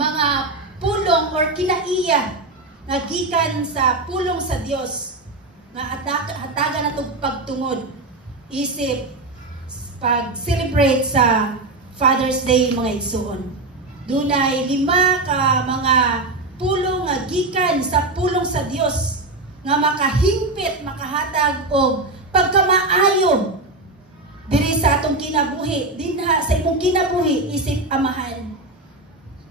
mga pulong or kinaiya nga gikan sa pulong sa Dios nga hatagan natong pagtungod isip pag-celebrate sa Father's Day mga igsuon. Dunay 5 ka mga pulong nga gikan sa pulong sa Dios nga makahimpit, makahatag og pagkamaayo diri sa atong kinabuhi, dinha sa imong kinabuhi isip amahan.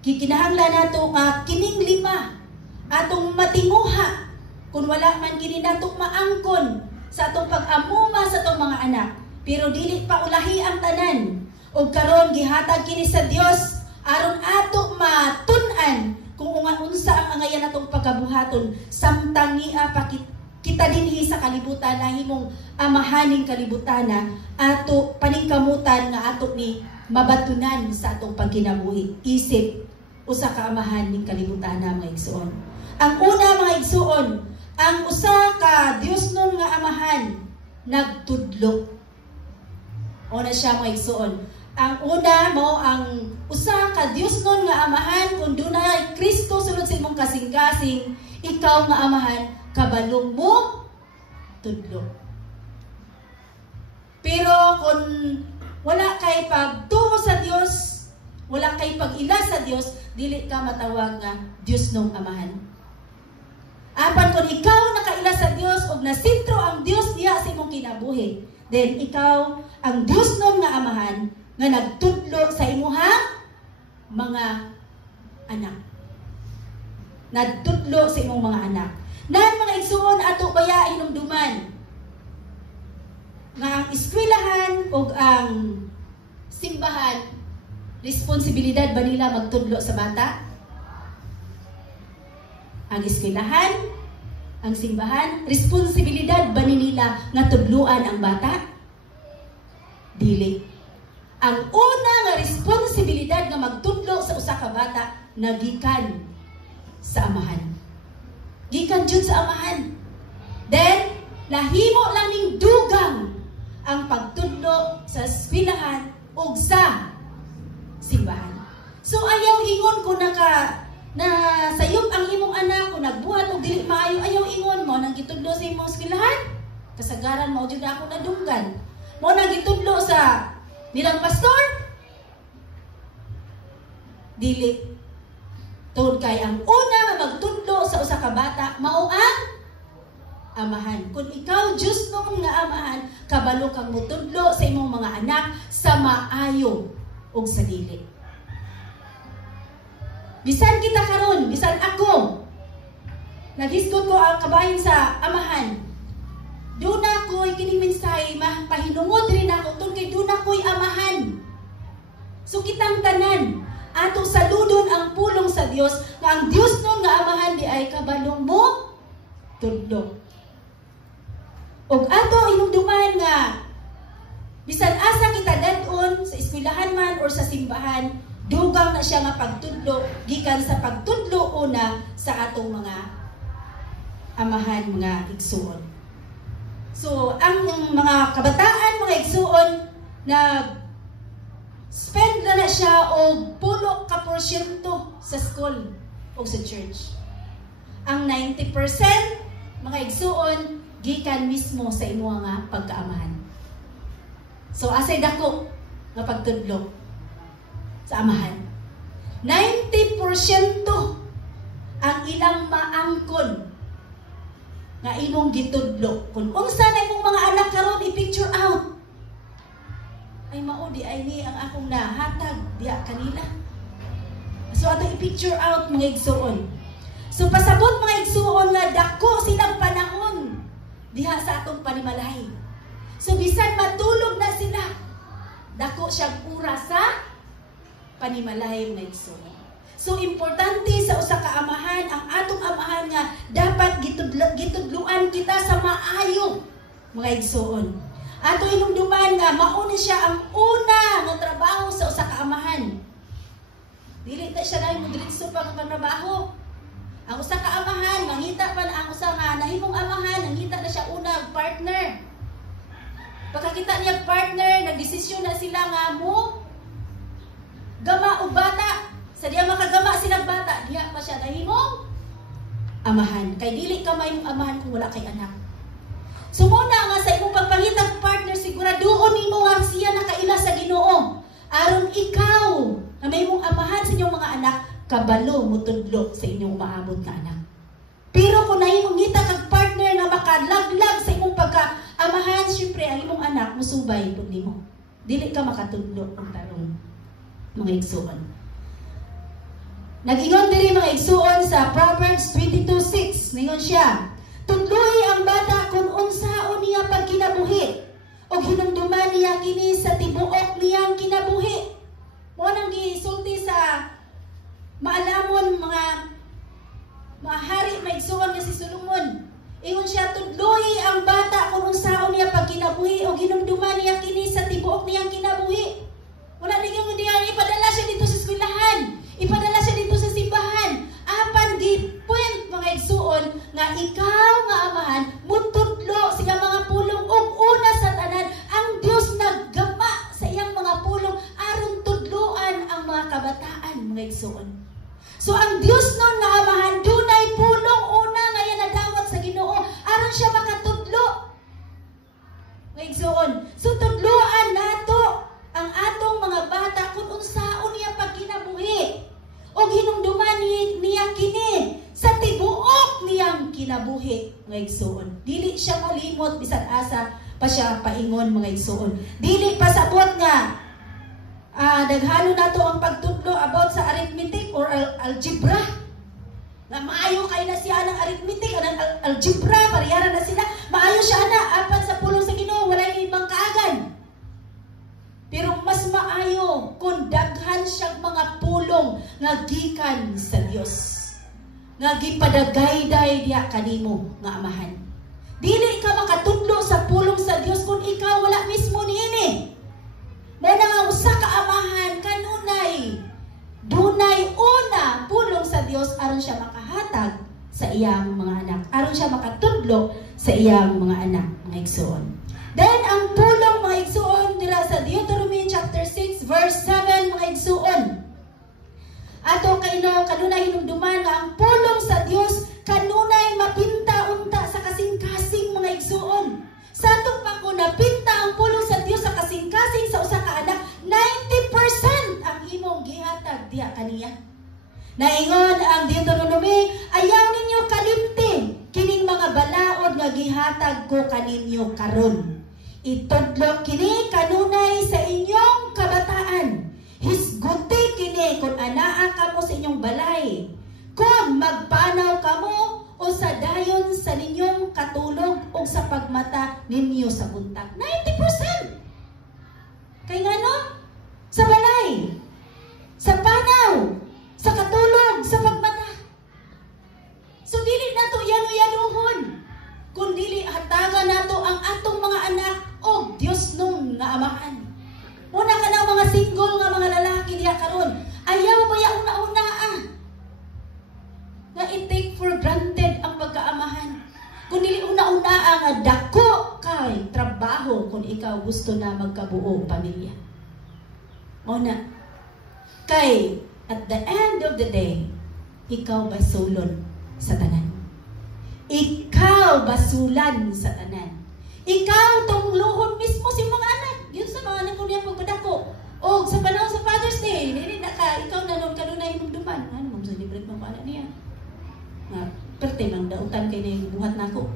Gikinahanglan nato nga kining 5 atong matinguha kung wala man kini nato maangkon sa atong pag-amuma sa atong mga anak. Pero dili pa ulahi ang tanan. O karon gihatag kini sa Dios aron ato matun-an kung unsa ang angayan natong pagkabuhaton samtang niya pa kita dinhi sa kalibutan na himong amahaning kalibutan na ato paningkamutan nga ato ni mabatunan sa atong pagkinabuhi isip usa ka amahan ning kalibutan na mga igsuon. Ang una mga igsuon, ang usa ka Diosnon nga amahan nagtudlo. Una siya mga igsuon. Ang una mo ang usa ka Diosnon nga amahan kung dunay Kristo sulod sa imong kasing-kasing, ikaw nga amahan kabalong mo tudlo. Pero kung wala kay pagtuo sa Dios, wala kay pag-ila sa Dios, dili ka matawag nga Diosnong amahan. Apan kung ikaw nakaila sa Dios ug nasentro ang Dios diha sa imong kinabuhi, then ikaw ang Diosnon nga amahan nga nagtudlo sa imuhang mga anak. Nagtudlo sa imong mga anak. Nan mga igsuon ato baya hinumduman nga ang eskwelahan ug ang simbahan responsibilidad ba nila magtudlo sa bata? Ang eskwelahan, ang simbahan, responsibilidad ba nila nga tudluan ang bata? Dili. Ang una nga responsibilidad nga magtudlo sa usa ka bata nagikan sa amahan. Gikan jud sa amahan. Then lahimo lang ning dugang ang pagtudlo sa eskwelahan ug sa simbahan. So ayaw ingon ko na sayop ang imong anak kung nagbuhat og dili maayo, ayaw ingon mo nang gitudlo sa imong eskwelahan. Kasagaran mao jud ako nadunggan. Mo nang gitudlo sa nilang pastor? Dili. Tungod kay ang una nga magtudlo sa usa ka bata mao ang amahan. Kung ikaw Dios nung nga amahan, kabalo kang mutudlo sa imong mga anak sa maayo ug sa dili. Bisan kita karon, bisan ako, naghisgot ko ang kabahin sa amahan. Doon ako'y kining mensahe, pahinungod rin ako, doon kay doon ako'y amahan. So kitang tanan, ato saludon ang pulong sa Dios nga ang Dios nun nga amahan di ay kabalong mo tudlo. Og ato inumduman nga bisan asa kita dadon sa eskwelahan man or sa simbahan, dugang na siya nga pagtudlo gikan sa pagtudlo una sa atong mga amahan, mga igsuon. So ang mga kabataan, mga igsuon na spend na siya og 10% sa school o sa church. Ang 90% mga igsuon gikan mismo sa imo nga pagkaamahan. So asay dako nga pagtudlo sa amahan. 90% ang ilang maangkon nga imong gitudlo. Kung unsa na imong mga anak karon i-picture out. Ay mao di ay ni ang akong nahatag diha kanila. So ato i-picture out mga igsuon. So pasabot mga igsuon nga dako silang panahon diha sa atong panimalahi. So bisan matulog na sila, dako siyang oras sa panimalahi mga igsuon. So importante sa usa ka amahan ang atong amahan nga dapat gitudluan kita sa maayo mga igsuon. Ato inumduman nga mao ni siya ang una nga trabaho sa usa ka amahan. Dili ta siya dahil diretso pa ang trabaho. Ang usa ka amahan mangita pa ang usa nga nahimong amahan, nangita na siya una partner. Pagkakita niya partner, nagdesisyon na sila nga mo gama og bata Sa diya makagama silang bata, diya pa siya nahimong amahan. Kay dili ka may amahan kung wala kay anak. So muna nga sa imong pagpangitag partner, siguraduhon nimo nga siya nakaila sa Ginoo. Aron ikaw na may mong amahan sa inyong mga anak, kabalo mo tudlo sa inyong maabot nga anak. Pero kung nahimong ngita kag partner na makalaglag sa imong pagkaamahan, syempre ang imong anak musubay pud nimo. Dili ka makatudlo ang tarong mga igsuon. Nag-ingon diri mga igsuon sa Proverbs 22:6. Ningon siya, tudloy ang bata kung unsaon niya pagkinabuhi, o hinumduman niya kini sa tibuok niyang kinabuhi. Mo nang gisulti sa maalamon mga hari maigsuon nga si Solomon. Ingon siya, tudloy ang bata kung unsaon niya pagkinabuhi, o hinumduman niya kini sa tibuok niyang kinabuhi. Wala din yung diyan, ipadala siya dito sa eskwelahan, ipadala siya dito sa simbahan. Apan gipuent mga igsuon nga ikaw nga amahan mutudlo sa iyang mga pulong, ug una sa tanan ang Dios naggama sa iyang mga pulong aron tudloan ang mga kabataan mga igsuon. So ang Dios nun nga amahan dunay pulong una nga yan nadawat sa Ginoo aron siya makatudlo mga igsuon. So tudloan nato ang atong mga bata kung unsaon niya pagkinabuhi, o hinumduman niya kini sa tibuok niyang kinabuhi mga igsuon. Dili siya malimot bisan asa pa siya paingon mga igsuon. Dili pa sabot nga daghano nato ang pagtudlo about sa arithmetic or algebra. Na maayo kay na siya ng arithmetic, ang algebra, parehara na sila. Maayo siya na apan sa pulong sa Ginoo wala ni ibang kaagan. Pero mas maayo kung daghan siyang mga pulong nga gikan sa Dios. Nga gipadagayday diha kanimo nga amahan. Dili ka makatudlo sa pulong sa Dios kung ikaw wala mismo niini. Mo na nga usa ka amahan kanunay dunay una pulong sa Dios aron siya makahatag sa iyang mga anak. Aron siya makatudlo sa iyang mga anak, mga igsuon. Then, ang pulong mga igsuon dira sa Deuteronomy chapter 6 verse 7 mga igsuon. Ato kanunay hinumduman nga ang pulong sa Dios kanunay mapinta-unta sa kasing-kasing mga igsuon. Sa atong napinta ang pulong sa Dios sa kasing-kasing sa usa ka anak, 90% ang imong gihatag diha kaniya. Naingon ang Deuteronomy, ayaw ninyo kalimti kining mga balaod nga gihatag ko kaninyo karon. Itudlo kini kanunay sa inyong kabataan. Hisguti kini kung anaa kamo sa inyong balay. Kung magpanaw kamo o sa dayon sa ninyong katulog o sa pagmata ninyo sa buntag. 90%! Kay ngano? Sa balay, sa panaw, sa katulog, sa pagmata. So dili nato yanu-yanuhon. Kung dili hatagan nato ang atong mga anak o Dios nung nga amahan. Una ka ng mga single nga mga lalaki diya karon, ayaw ba ya una-una nga i-take for granted ang pagkaamahan. Kung dili una-una nga dako kay trabaho kung ikaw gusto na magkabuo pamilya. Una, kay at the end of the day, ikaw basulon sa tanan. Ikaw basulan sa tanan. Ikaw tong luhon mismo si mga anak. Yun sa mga anak ko niya pagpadako. O sa panahon sa Father's Day, hindi na ka, ikaw na nun kanunay hinumduman. Ano, mag-celebrate mo pa anak niya. Nga, perte mang dautan kay na buhat na ako.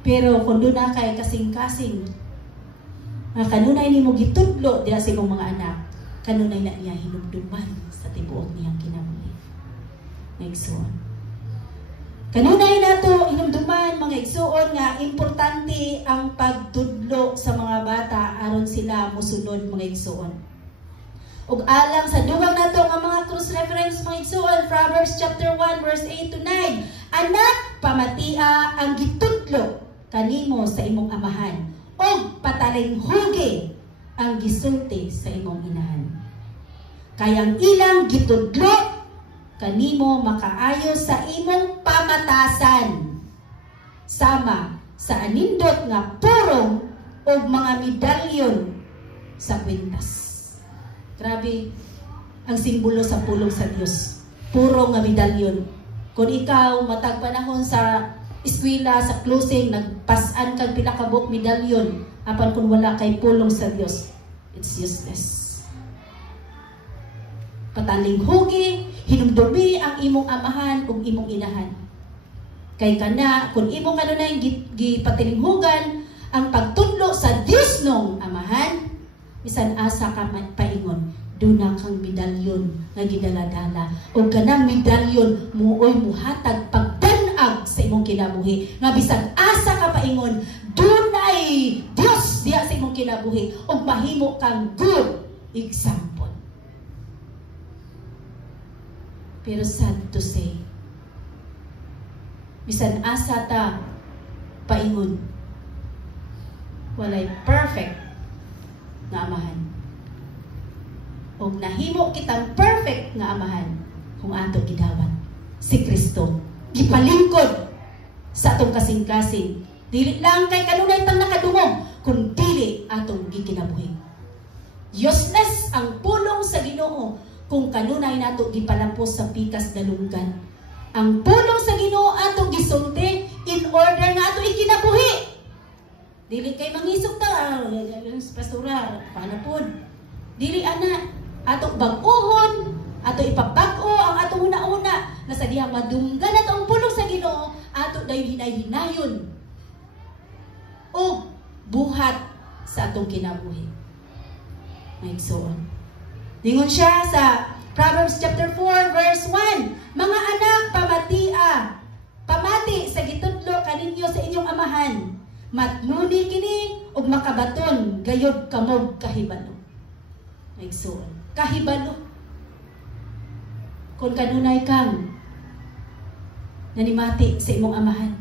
Pero kung doon na kay kasing-kasing, nga kanunay ni mo gitudlo diya sa imong mga anak, kanunay na niya hinumduman sa tibuok niyang kinabuhi. Igsuon. Kanunay nato hinumduman mga igsuon nga importante ang pagtudlo sa mga bata aron sila mosunod mga igsuon. Ug alang sa dugang nato nga mga cross reference mga igsuon, Proverbs chapter 1 verse 8 to 9. Anak, pamatia ang gitudlo kanimo sa imong amahan, ug patalinghugi ang gisulti sa imong inahan. Kayang ilang gitudlo kanimo makaayo sa imong pamatasan, sama sa anindot nga purong o mga medalyon sa kwintas. Grabe, ang simbolo sa pulong sa Dios. Puro nga medalyon. Kung ikaw matag panahon sa eskwela, sa closing, nagpasan kag pila ka buok medalyon, apan kung wala kay pulong sa Dios, it's useless. Pataling hugi, hinumdumi ang imong amahan ug imong inahan. Kay kana, kung imong kanunay gipatilinghugan ang pagtudlo sa Dios nung amahan, bisan asa ka paingon, duna kang medalyon nga gidaladala. O kanang medalyon muoy muhatag pagdanag sa imong kinabuhi. Nga bisan asa ka paingon, dunay Dios diya sa imong kinabuhi ug mahimo kang good example. Pero sad to say, bisan asa ta paingon, walay perfect nga amahan. O nahimo kitang perfect nga amahan kung ato gidawat si Kristo. Gipalingkod sa atong kasing-kasing. Dili lang kay kanunay tang nakadungog, kung dili atong gikinabuhi. Useless ang pulong sa Ginoo kung kanunay nato gipalampos sa pikas dalunggan. Ang pulong sa Ginoo atong gisulti in order nga ato ikinabuhi. Dili kay mangisog ta, pastora, panapod. Dili ana, ato bag-ohon, ato ipabag-o ang ato una-una na sa dihang madunggan ato ang pulong sa Ginoo, ato dayon hinay-hinayon o buhat sa atong kinabuhi. May igsoon. Dingon siya sa Proverbs chapter 4 verse 1, mga anak, pamati sa gitudlo kaninyo sa inyong amahan, matnuni kini ug makabaton gayod kamog kahibalo. May igsoon. Kahibalo. Kung kanunay kang nanimati sa imong amahan.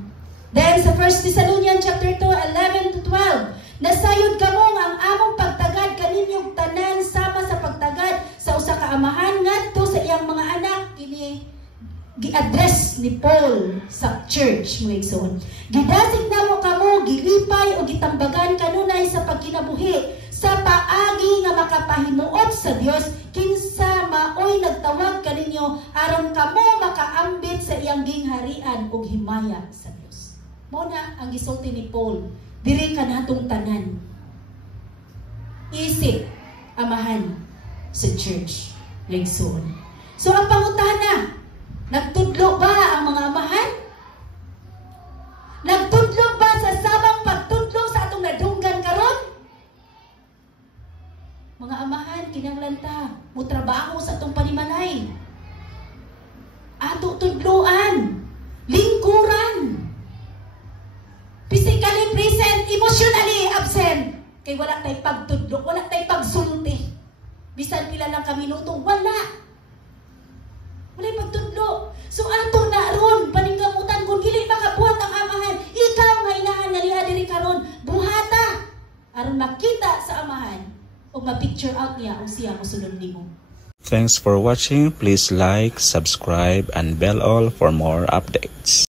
Then sa 1 Thessalonians chapter 2, 11 to 12, nasayod kamo ang among pagtagad kaninyong tanan sama sa pagtagad sa usa ka amahan ngadto sa iyang mga anak. Kini gi-address ni Paul sa church, mga igsoon. Gidasig namo kamo gilipay o gitambagan kanunay sa pagkinabuhi sa paagi nga makapahimuot sa Dios kinsa maoy nagtawag kaninyo aron kamo makaambit sa iyang gingharian ug himaya sa Dios. Mao na ang gisulti ni Paul diri kanatong tanan. Isip amahan sa church, igsoon. So ang pangutana, nagtudlo ba ang mga amahan? Nagtudlo ba sa sabang pagtudlo sa atong nadunggan karon? Mga amahan, kinahanglan mo trabaho sa atong panimalay. Ato tudloan, lingkuran. Physically present, emotionally absent. Kay wala tay pagtudlo, wala tay pagsulti. Bisan pila lang ka minuto, wala. Walay pagtudlo. So ato na ron, paninggamutan kung dili makabuhat ang amahan, ikaw nga inahan nga niya diri karon, buhata. Aron makita sa amahan o ma-picture out niya kung siya mosunod nimo. Thanks for watching. Please like, subscribe, and bell all for more updates.